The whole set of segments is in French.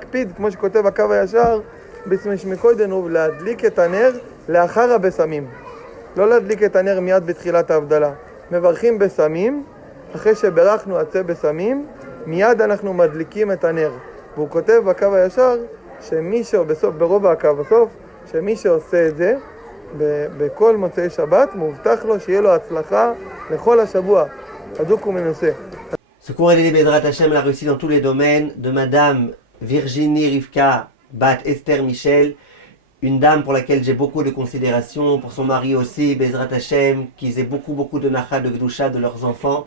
להקפיד, כמו שכותב הקו הישר, בשמקוידנו, להדליק את הנר לאחר הבשמים. לא להדליק את הנר מיד בתחילת ההבדלה. מברכים בשמים, אחרי שברכנו עצי בשמים, מיד אנחנו מדליקים את הנר. והוא כותב בקו הישר, שמי שבסוף, ברוב הקו בסוף, שמי שעושה את זה, בכל מוצאי שבת, מובטח לו שיהיה לו הצלחה לכל השבוע. הדוק ומנוסה. Ce cours est Bezrat Hashem l'a réussi dans tous les domaines, de Madame Virginie Rivka Bat Esther Michel, une dame pour laquelle j'ai beaucoup de considération, pour son mari aussi, Bezrat Hashem, qu'ils aient beaucoup de nacha, de gdusha de leurs enfants,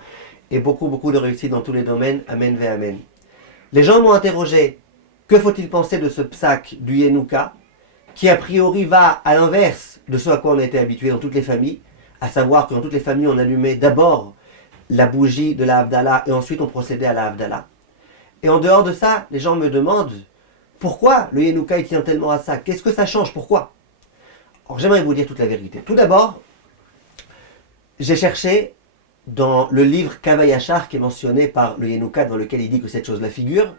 et beaucoup de réussite dans tous les domaines. Amen ve Amen. Les gens m'ont interrogé, que faut-il penser de ce psak du Yenouka, qui a priori va à l'inverse de ce à quoi on a été habitué dans toutes les familles, à savoir que dans toutes les familles on allumait d'abord la bougie de la Havdalah et ensuite on procédait à la Havdalah. Et en dehors de ça, les gens me demandent pourquoi le Yenouka il tient tellement à ça, qu'est-ce que ça change, pourquoi? Alors j'aimerais vous dire toute la vérité. Tout d'abord, j'ai cherché dans le livre Kavayachar qui est mentionné par le Yenouka dans lequel il dit que cette chose la figure,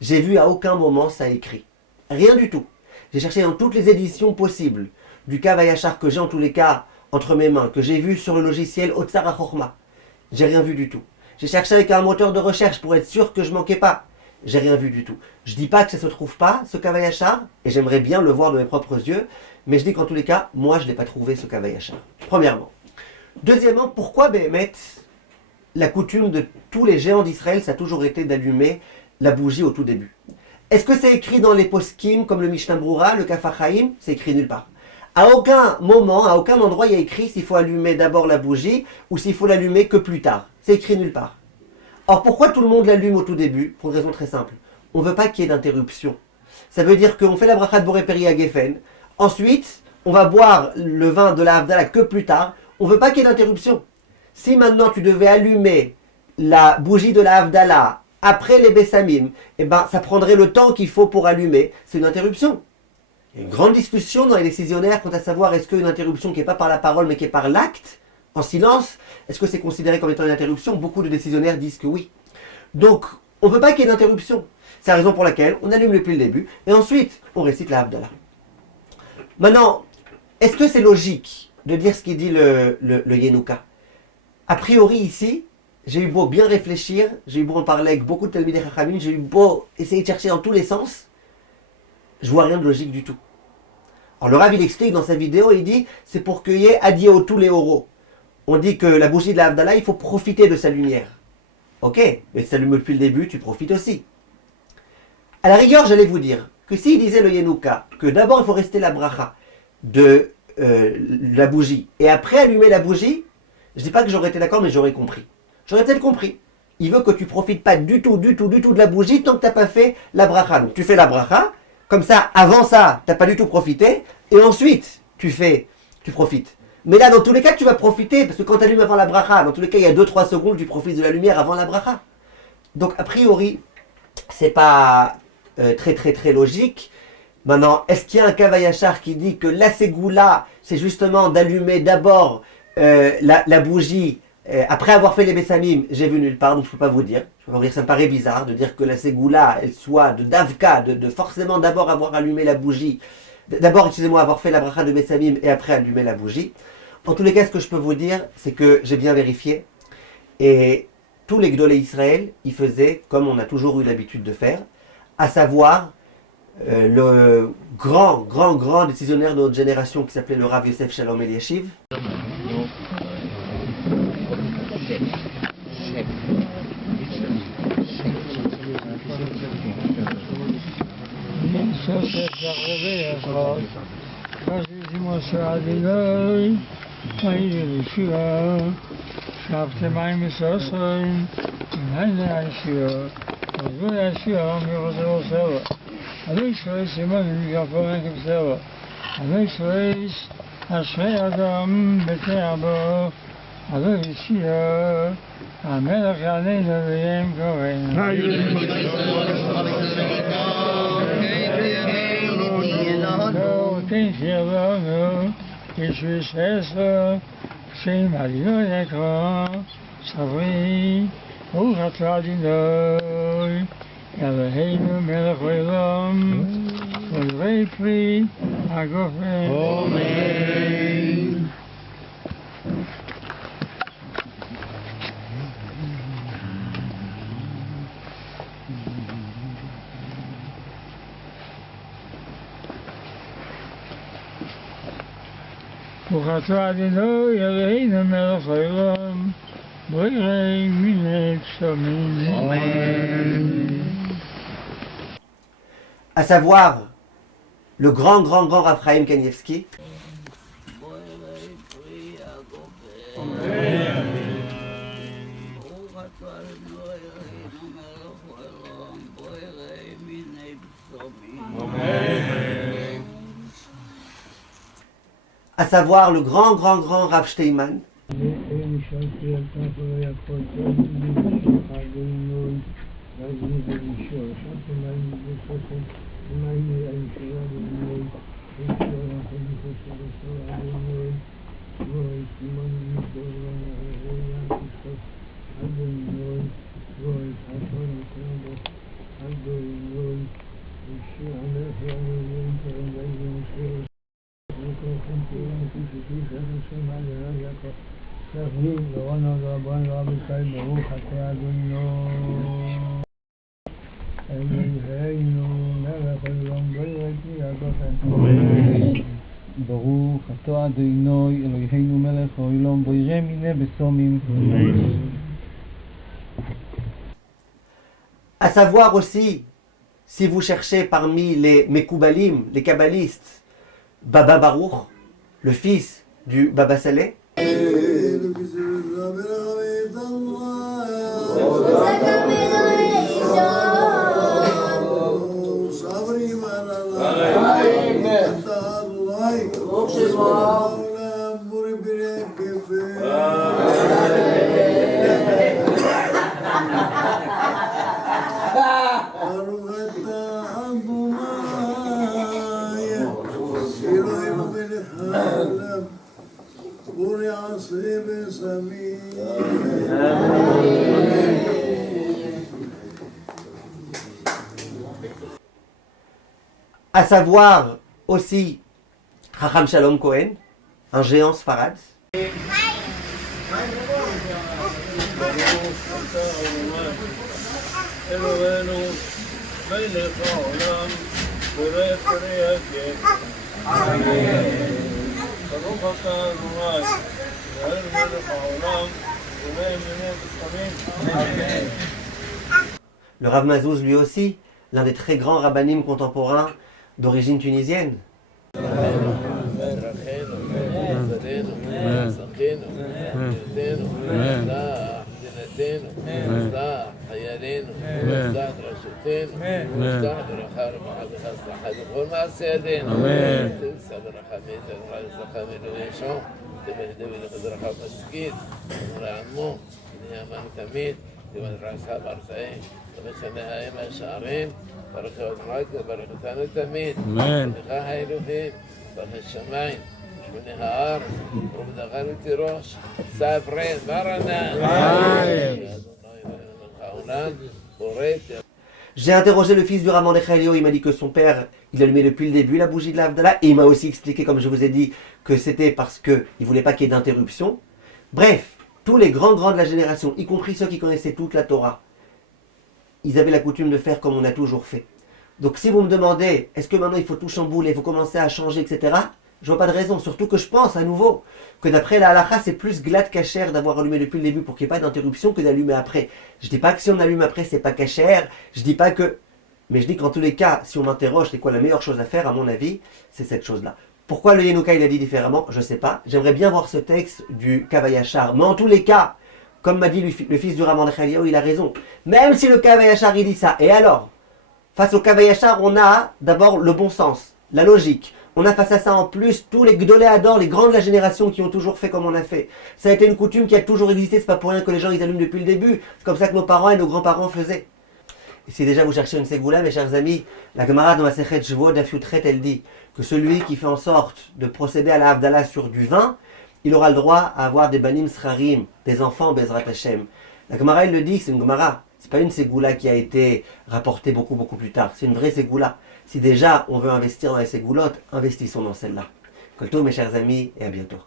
j'ai vu à aucun moment ça écrit. Rien du tout. J'ai cherché dans toutes les éditions possibles du Kavayachar que j'ai en tous les cas entre mes mains, que j'ai vu sur le logiciel Otsar HaChochma. J'ai rien vu du tout. J'ai cherché avec un moteur de recherche pour être sûr que je manquais pas. J'ai rien vu du tout. Je dis pas que ça se trouve pas, ce Kavayachar, et j'aimerais bien le voir de mes propres yeux, mais je dis qu'en tous les cas, moi je l'ai pas trouvé ce Kavayachar. Premièrement. Deuxièmement, pourquoi Béhémet, la coutume de tous les géants d'Israël, ça a toujours été d'allumer la bougie au tout début? Est-ce que c'est écrit dans les poskim comme le Mishnah Brura, le Kaf HaChaim? C'est écrit nulle part. À aucun moment, à aucun endroit, il y a écrit s'il faut allumer d'abord la bougie ou s'il faut l'allumer que plus tard. C'est écrit nulle part. Alors pourquoi tout le monde l'allume au tout début? Pour une raison très simple. On ne veut pas qu'il y ait d'interruption. Ça veut dire qu'on fait la bracha de Boré Peri à Geffen. Ensuite, on va boire le vin de la Havdalah que plus tard. On ne veut pas qu'il y ait d'interruption. Si maintenant tu devais allumer la bougie de la Havdalah après les Bessamim, eh ben, ça prendrait le temps qu'il faut pour allumer. C'est une interruption. Il y a une grande discussion dans les décisionnaires quant à savoir est-ce qu'une interruption qui n'est pas par la parole mais qui est par l'acte, en silence, est-ce que c'est considéré comme étant une interruption? Beaucoup de décisionnaires disent que oui. Donc, on ne veut pas qu'il y ait d'interruption. C'est la raison pour laquelle on allume depuis le début et ensuite on récite la Havdalah. Maintenant, est-ce que c'est logique de dire ce qu'il dit le Yenouka? A priori ici, j'ai eu beau bien réfléchir, j'ai eu beau en parler avec beaucoup de Talmidei Chachamim, j'ai eu beau essayer de chercher dans tous les sens, je vois rien de logique du tout. Alors le Rav il explique dans sa vidéo, il dit c'est pour qu'il y ait adieu tous les oraux. On dit que la bougie de la Havdalah, il faut profiter de sa lumière. Ok, mais si ça allume depuis le début, tu profites aussi. À la rigueur, j'allais vous dire que s'il disait le Yenouka, que d'abord il faut rester la bracha de la bougie, et après allumer la bougie, je dis pas que j'aurais été d'accord, mais j'aurais compris. J'aurais peut-être compris. Il veut que tu profites pas du tout de la bougie tant que tu n'as pas fait la bracha. Donc tu fais la bracha, comme ça, avant ça, tu n'as pas du tout profité, et ensuite, tu profites. Mais là, dans tous les cas, tu vas profiter, parce que quand tu allumes avant la bracha, dans tous les cas, il y a 2-3 secondes, tu profites de la lumière avant la bracha. Donc, a priori, c'est pas très logique. Maintenant, est-ce qu'il y a un Kavayachar qui dit que la ségoula, c'est justement d'allumer d'abord la bougie après avoir fait les Bessamim? J'ai vu nulle part, donc je ne peux pas vous dire. Je peux pas vous dire, ça me paraît bizarre de dire que la ségoula, elle soit de davka, de forcément d'abord avoir allumé la bougie, d'abord, excusez-moi, avoir fait la bracha de Bessamim et après allumer la bougie. En tous les cas, ce que je peux vous dire, c'est que j'ai bien vérifié. Et tous les Gdolei Israël, ils faisaient comme on a toujours eu l'habitude de faire, à savoir le grand décisionnaire de notre génération qui s'appelait le Rav Yosef Shalom Eliashiv. המלך עלינו וים כהן. כן שלנו, ישוש עשר, שם עלינו יקרא, צברי, ברוך אתה אדינוי, Eloheinu melech olam, Orei pri Hagofen. Amen. ברוך אתה אדוני אלוהינו מלך העולם, בורא מיני בשמים. Amen. À savoir, le grand Raphaël Kanievski, à savoir le grand Rav Steinman, ברוך אתה אדוני אלוהינו מלך העולם בורא מיני בשמים. à savoir aussi, si vous cherchez parmi les Mekoubalim, les Kabbalistes, Baba Baruch, le fils du Baba Saleh, à savoir aussi Chacham Shalom Cohen, un géant sfarad, le Rav Mazouz lui aussi, l'un des très grands rabbanim contemporains d'origine tunisienne. J'ai interrogé le fils du Rav Mordechai Eliyahu, il m'a dit que son père, il allumait depuis le début la bougie de la Havdalah, et il m'a aussi expliqué, comme je vous ai dit, que c'était parce qu'il ne voulait pas qu'il y ait d'interruption. Bref, tous les grands de la génération, y compris ceux qui connaissaient toute la Torah, ils avaient la coutume de faire comme on a toujours fait. Donc si vous me demandez, est-ce que maintenant il faut tout chambouler, il faut commencer à changer, etc., je vois pas de raison, surtout que je pense à nouveau que d'après la halakha, c'est plus glad kasher d'avoir allumé depuis le début pour qu'il n'y ait pas d'interruption que d'allumer après. Je dis pas que si on allume après, c'est pas kasher, je dis pas que... Mais je dis qu'en tous les cas, si on m'interroge, c'est quoi la meilleure chose à faire, à mon avis, c'est cette chose-là. Pourquoi le Yenuka il a dit différemment, je sais pas. J'aimerais bien voir ce texte du Kavayachar, mais en tous les cas, comme m'a dit le fils du Rav Mordechai Eliyahu, il a raison. Même si le Kavayachar il dit ça, et alors, face au Kavayachar, on a d'abord le bon sens, la logique. On a face à ça en plus tous les Gdolé Ador, les grands de la génération qui ont toujours fait comme on a fait. Ça a été une coutume qui a toujours existé, c'est pas pour rien que les gens ils allument depuis le début. C'est comme ça que nos parents et nos grands-parents faisaient. Et si déjà vous cherchez une ségoula, mes chers amis, la Gemara dans Masechet Shvuot Daf Yutret, elle dit que celui qui fait en sorte de procéder à la Havdalah sur du vin, il aura le droit à avoir des banim srarim, des enfants Bezrat Hashem. La Gemara elle le dit, c'est une Gemara. C'est pas une ségoula qui a été rapportée beaucoup plus tard. C'est une vraie ségoula. Si déjà on veut investir dans les ségoulottes, investissons dans celle-là. Kol tov, mes chers amis, et à bientôt.